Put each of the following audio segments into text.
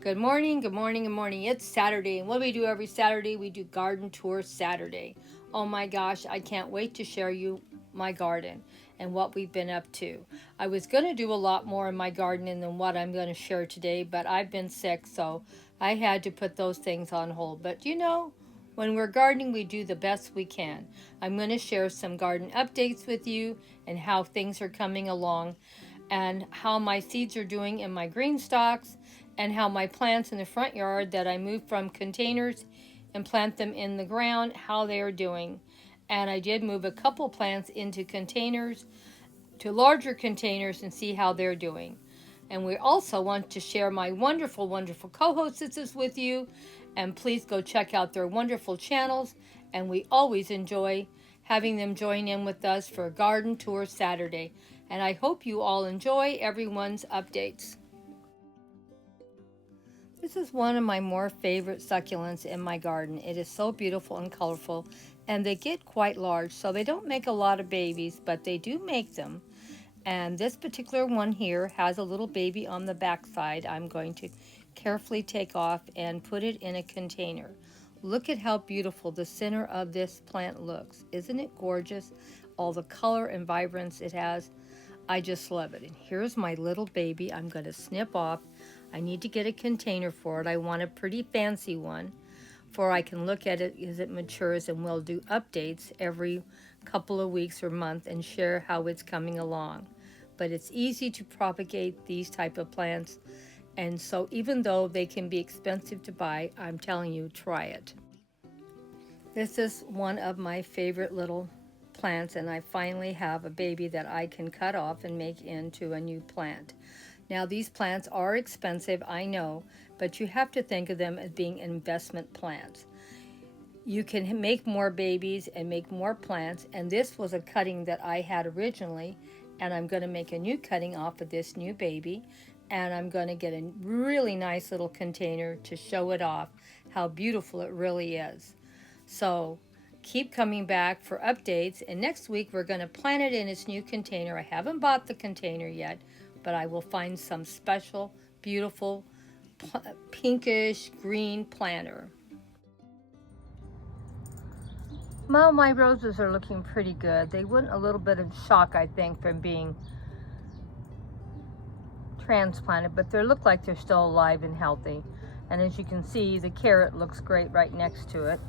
Good morning, good morning, good morning. It's Saturday, and what do we do every Saturday? We do garden tour Saturday. Oh my gosh, I can't wait to share you my garden and what we've been up to. I was going to do a lot more in my gardening than what I'm going to share today, but I've been sick, so I had to put those things on hold. But when we're gardening, we do the best we can. I'm going to share some garden updates with you and how things are coming along and how my seeds are doing in my green stalks and how my plants in the front yard that I moved from containers and plant them in the ground, how they are doing. And I did move a couple plants into containers, to larger containers, and see how they're doing. And we also want to share my wonderful, wonderful co-hostesses with you. And please go check out their wonderful channels. And we always enjoy having them join in with us for a garden tour Saturday. And I hope you all enjoy everyone's updates. This is one of my more favorite succulents in my garden. It is so beautiful and colorful, and they get quite large, so they don't make a lot of babies, but they do make them. And this particular one here has a little baby on the back side. I'm going to carefully take off and put it in a container. Look at how beautiful the center of this plant looks. Isn't it gorgeous? All the color and vibrance it has. I just love it. And here's my little baby. I'm going to snip off. I need to get a container for it. I want a pretty fancy one for I can look at it as it matures, and we'll do updates every couple of weeks or month and share how it's coming along. But it's easy to propagate these type of plants, and so even though they can be expensive to buy, I'm telling you, try it. This is one of my favorite little plants, and I finally have a baby that I can cut off and make into a new plant. Now, these plants are expensive, I know, but you have to think of them as being investment plants. You can make more babies and make more plants, and this was a cutting that I had originally, and I'm going to make a new cutting off of this new baby, and I'm going to get a really nice little container to show it off, how beautiful it really is. So keep coming back for updates, and next week we're going to plant it in its new container. I haven't bought the container yet, but I will find some special, beautiful, pinkish green planter. Well, my roses are looking pretty good. They went a little bit of shock, I think, from being transplanted, but they look like they're still alive and healthy. And as you can see, the carrot looks great right next to it.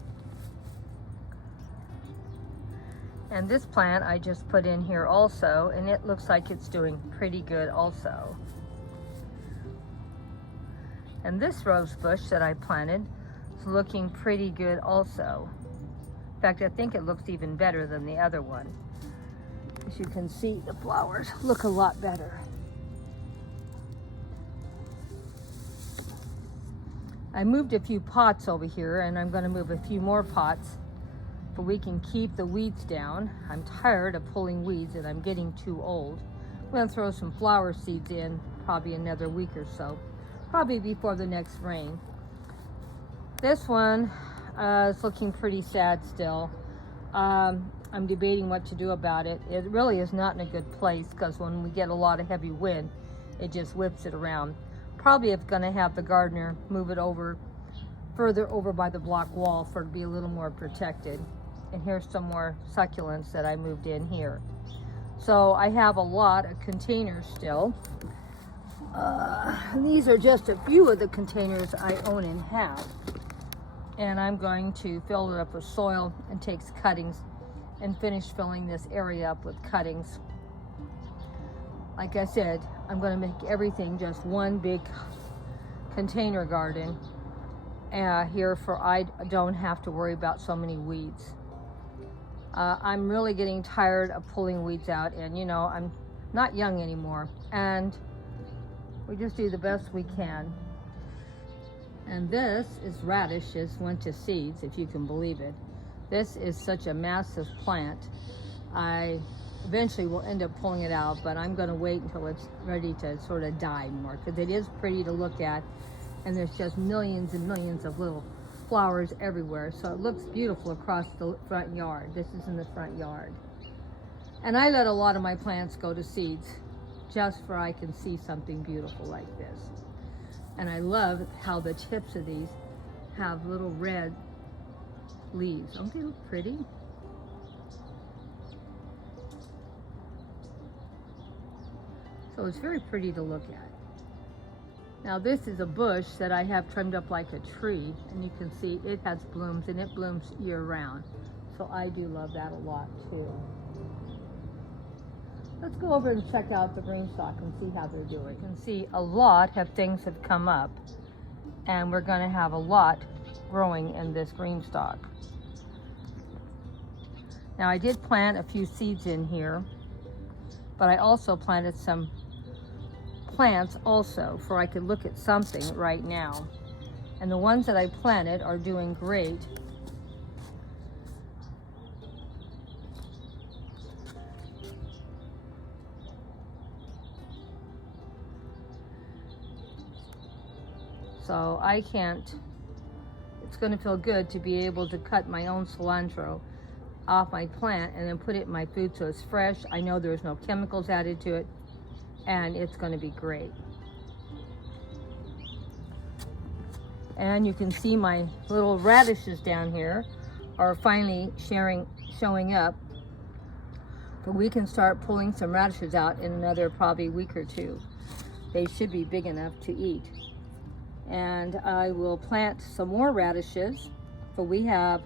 And this plant I just put in here also, and it looks like it's doing pretty good also. And this rose bush that I planted is looking pretty good also. In fact, I think it looks even better than the other one. As you can see, the flowers look a lot better. I moved a few pots over here, and I'm going to move a few more pots but we can keep the weeds down. I'm tired of pulling weeds and I'm getting too old. I'm going to throw some flower seeds in probably another week or so, probably before the next rain. This one is looking pretty sad still. I'm debating what to do about it. It really is not in a good place because when we get a lot of heavy wind, it just whips it around. Probably it's going to have the gardener move it over further over by the block wall for it to be a little more protected. And here's some more succulents that I moved in here. So I have a lot of containers still. These are just a few of the containers I own and have. And I'm going to fill it up with soil and take cuttings and finish filling this area up with cuttings. Like I said, I'm going to make everything just one big container garden here, for I don't have to worry about so many weeds. I'm really getting tired of pulling weeds out, and I'm not young anymore, and we just do the best we can. And this is radishes went to seeds, if you can believe it. This is such a massive plant. I eventually will end up pulling it out, but I'm going to wait until it's ready to sort of die more, because it is pretty to look at, and there's just millions and millions of little flowers everywhere, so it looks beautiful across the front yard. This is in the front yard. And I let a lot of my plants go to seeds just for I can see something beautiful like this. And I love how the tips of these have little red leaves. Don't they look pretty? So it's very pretty to look at. Now this is a bush that I have trimmed up like a tree, and you can see it has blooms, and it blooms year round. So I do love that a lot too. Let's go over and check out the green stock and see how they're doing. You can see a lot of things have come up, and we're going to have a lot growing in this green stock. Now I did plant a few seeds in here, but I also planted some plants also for I could look at something right now. And the ones that I planted are doing great. So I can't, it's going to feel good to be able to cut my own cilantro off my plant and then put it in my food so it's fresh. I know there's no chemicals added to it, and it's going to be great. And you can see my little radishes down here are finally showing up, but we can start pulling some radishes out in another probably week or two. They should be big enough to eat. And I will plant some more radishes. For we have,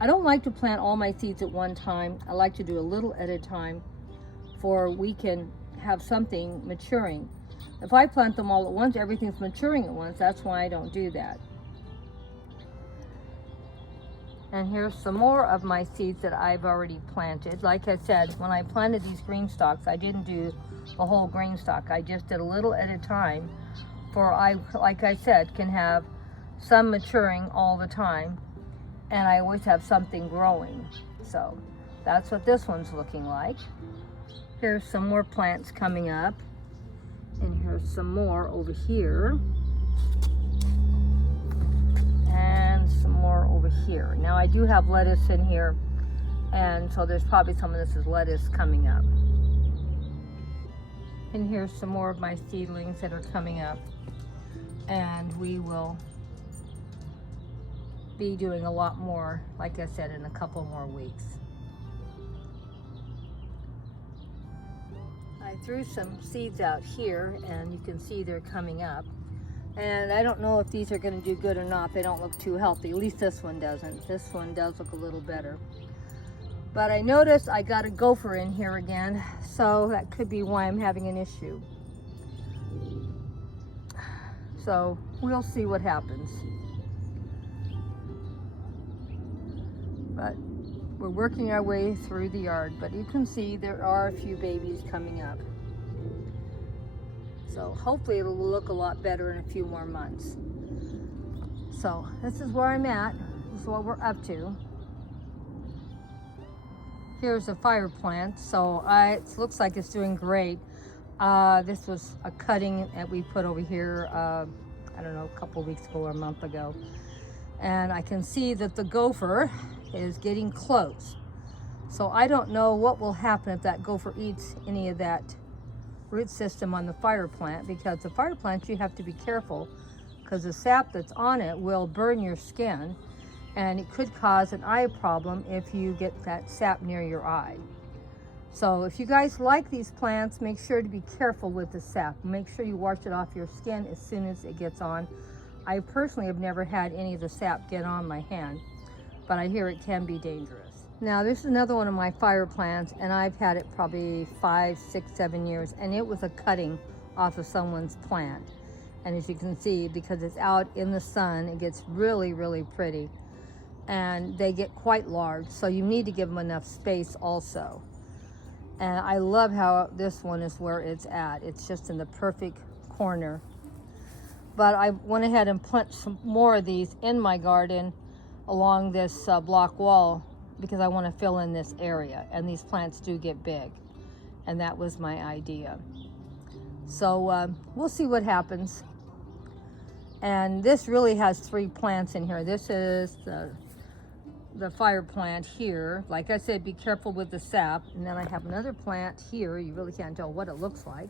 I don't like to plant all my seeds at one time. I like to do a little at a time, for we can have something maturing. If I plant them all at once, everything's maturing at once. That's why I don't do that. And here's some more of my seeds that I've already planted. Like I said, when I planted these green stalks, I didn't do the whole green stalk. I just did a little at a time, for I, like I said, can have some maturing all the time, and I always have something growing. So that's what this one's looking like. Here's some more plants coming up, and here's some more over here, and some more over here. Now I do have lettuce in here, and so there's probably some of this is lettuce coming up. And here's some more of my seedlings that are coming up, and we will be doing a lot more, like I said, in a couple more weeks. I threw some seeds out here, and you can see they're coming up. And I don't know if these are going to do good or not. They don't look too healthy. At least this one doesn't. This one does look a little better. But I noticed I got a gopher in here again, so that could be why I'm having an issue. So we'll see what happens. But we're working our way through the yard, but you can see there are a few babies coming up. So hopefully it'll look a lot better in a few more months. So this is where I'm at. This is what we're up to. Here's a fire plant. So it looks like it's doing great. This was a cutting that we put over here, I don't know, a couple weeks ago or a month ago. And I can see that the gopher is getting close. So I don't know what will happen if that gopher eats any of that root system on the fire plant, because the fire plant, you have to be careful, because the sap that's on it will burn your skin, and it could cause an eye problem if you get that sap near your eye. So if you guys like these plants, make sure to be careful with the sap. Make sure you wash it off your skin as soon as it gets on. I personally have never had any of the sap get on my hand, but I hear it can be dangerous. Now this is another one of my fire plants, and I've had it probably 5, 6, 7 years, and it was a cutting off of someone's plant. And as you can see, because it's out in the sun, it gets really, really pretty. And they get quite large, so you need to give them enough space also. And I love how this one is where it's at. It's just in the perfect corner. But I went ahead and planted some more of these in my garden along this block wall, because I want to fill in this area, and these plants do get big, and that was my idea. So we'll see what happens. And this really has 3 plants in here. This is the fire plant here. Like I said, be careful with the sap. And then I have another plant here. You really can't tell what it looks like.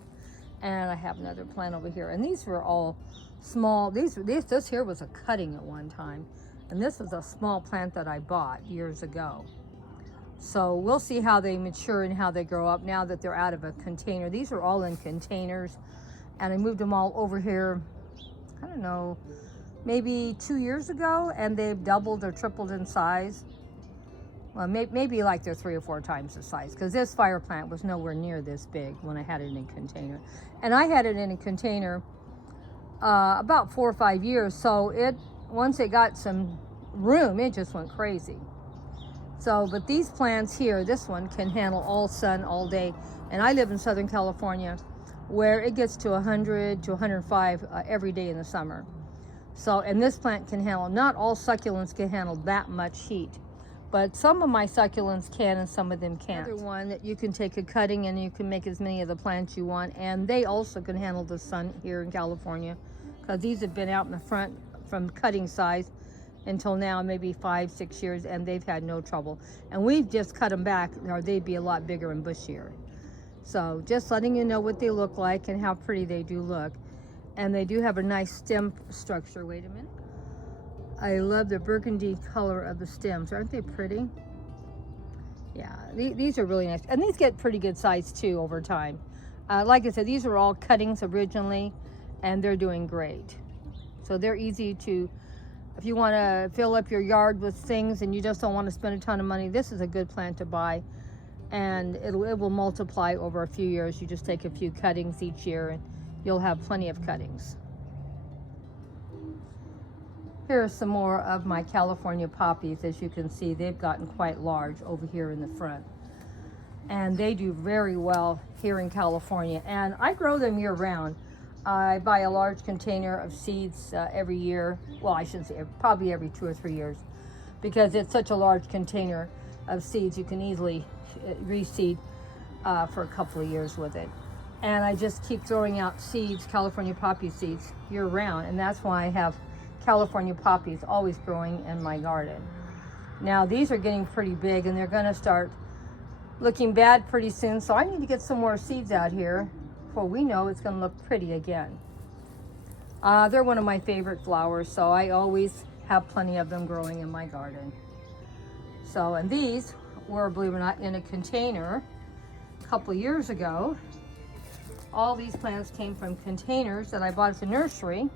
And I have another plant over here. And these were all small, this here was a cutting at one time. And this is a small plant that I bought years ago. So we'll see how they mature and how they grow up now that they're out of a container. These are all in containers. And I moved them all over here, I don't know, maybe 2 years ago. And they've doubled or tripled in size. Well, maybe like they're 3 or 4 times the size, because this fire plant was nowhere near this big when I had it in a container. And I had it in a container about 4 or 5 years, so once it got some room, it just went crazy. So, but these plants here, this one can handle all sun all day. And I live in Southern California, where it gets to 100 to 105 every day in the summer. So, and this plant can handle, not all succulents can handle that much heat. But some of my succulents can and some of them can't. Another one that you can take a cutting and you can make as many of the plants you want. And they also can handle the sun here in California, because these have been out in the front from cutting size until now, maybe 5, 6 years, and they've had no trouble. And we've just cut them back, or they'd be a lot bigger and bushier. So just letting you know what they look like and how pretty they do look. And they do have a nice stem structure. Wait a minute. I love the burgundy color of the stems. Aren't they pretty? Yeah, these are really nice. And these get pretty good size too over time. Like I said, these are all cuttings originally, and they're doing great. So they're easy to, if you want to fill up your yard with things and you just don't want to spend a ton of money, this is a good plant to buy. And it will multiply over a few years. You just take a few cuttings each year and you'll have plenty of cuttings. Here are some more of my California poppies. As you can see, they've gotten quite large over here in the front. And they do very well here in California. And I grow them year round. I buy a large container of seeds every year. Well, I shouldn't say, probably every 2 or 3 years. Because it's such a large container of seeds, you can easily reseed for a couple of years with it. And I just keep throwing out seeds, California poppy seeds, year round. And that's why I have California poppies always growing in my garden. Now these are getting pretty big and they're going to start looking bad pretty soon, so I need to get some more seeds out here before we know it's going to look pretty again. They're one of my favorite flowers, so I always have plenty of them growing in my garden. So, and these were, believe it or not, in a container a couple years ago. All these plants came from containers that I bought at the nursery.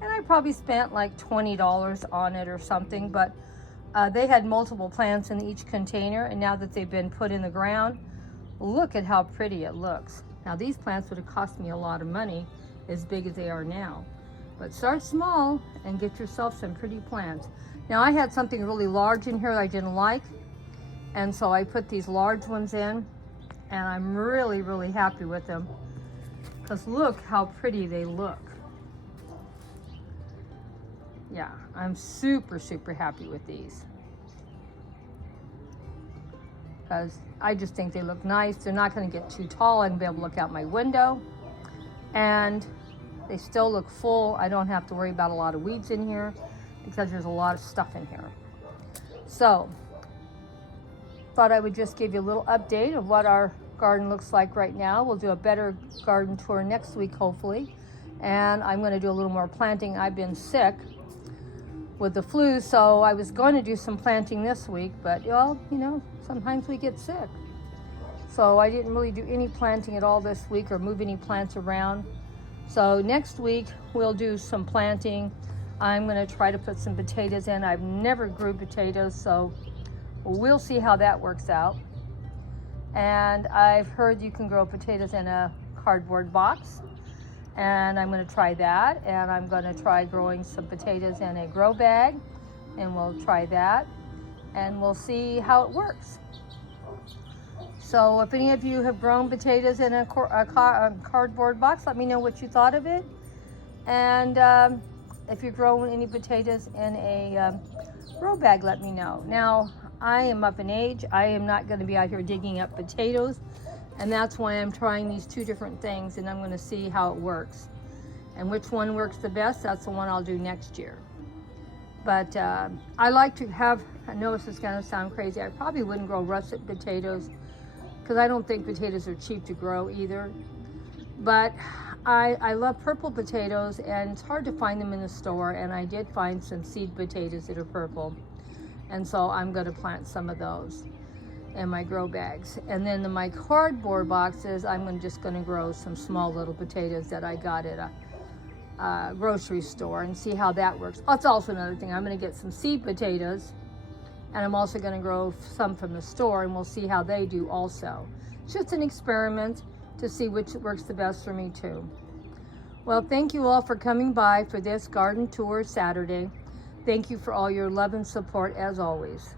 And I probably spent like $20 on it or something, but they had multiple plants in each container, and now that they've been put in the ground, look at how pretty it looks. Now these plants would have cost me a lot of money, as big as they are now. But start small and get yourself some pretty plants. Now I had something really large in here that I didn't like, and so I put these large ones in, and I'm really, really happy with them, because look how pretty they look. Yeah, I'm super, super happy with these. Because I just think they look nice. They're not going to get too tall. I can be able to look out my window. And they still look full. I don't have to worry about a lot of weeds in here because there's a lot of stuff in here. So, thought I would just give you a little update of what our garden looks like right now. We'll do a better garden tour next week, hopefully. And I'm going to do a little more planting. I've been sick with the flu, so I was going to do some planting this week, but well, you know, sometimes we get sick. So I didn't really do any planting at all this week or move any plants around. So next week we'll do some planting. I'm going to try to put some potatoes in. I've never grew potatoes, so we'll see how that works out. And I've heard you can grow potatoes in a cardboard box. And I'm going to try that, and I'm going to try growing some potatoes in a grow bag, and we'll try that, and we'll see how it works. So if any of you have grown potatoes in a cardboard box, let me know what you thought of it. And if you're growing any potatoes in a grow bag, let me know. Now, I am up in age. I am not going to be out here digging up potatoes. And that's why I'm trying these 2 different things, and I'm going to see how it works. And which one works the best, that's the one I'll do next year. But I like to have, I know this is going to sound crazy, I probably wouldn't grow russet potatoes because I don't think potatoes are cheap to grow either. But I love purple potatoes, and it's hard to find them in the store, and I did find some seed potatoes that are purple, and so I'm going to plant some of those in my grow bags. And then in my cardboard boxes, I'm just going to grow some small little potatoes that I got at a grocery store and see how that works. That's also another thing. I'm going to get some seed potatoes, and I'm also going to grow some from the store, and we'll see how they do also. It's just an experiment to see which works the best for me too. Well, thank you all for coming by for this garden tour Saturday. Thank you for all your love and support as always.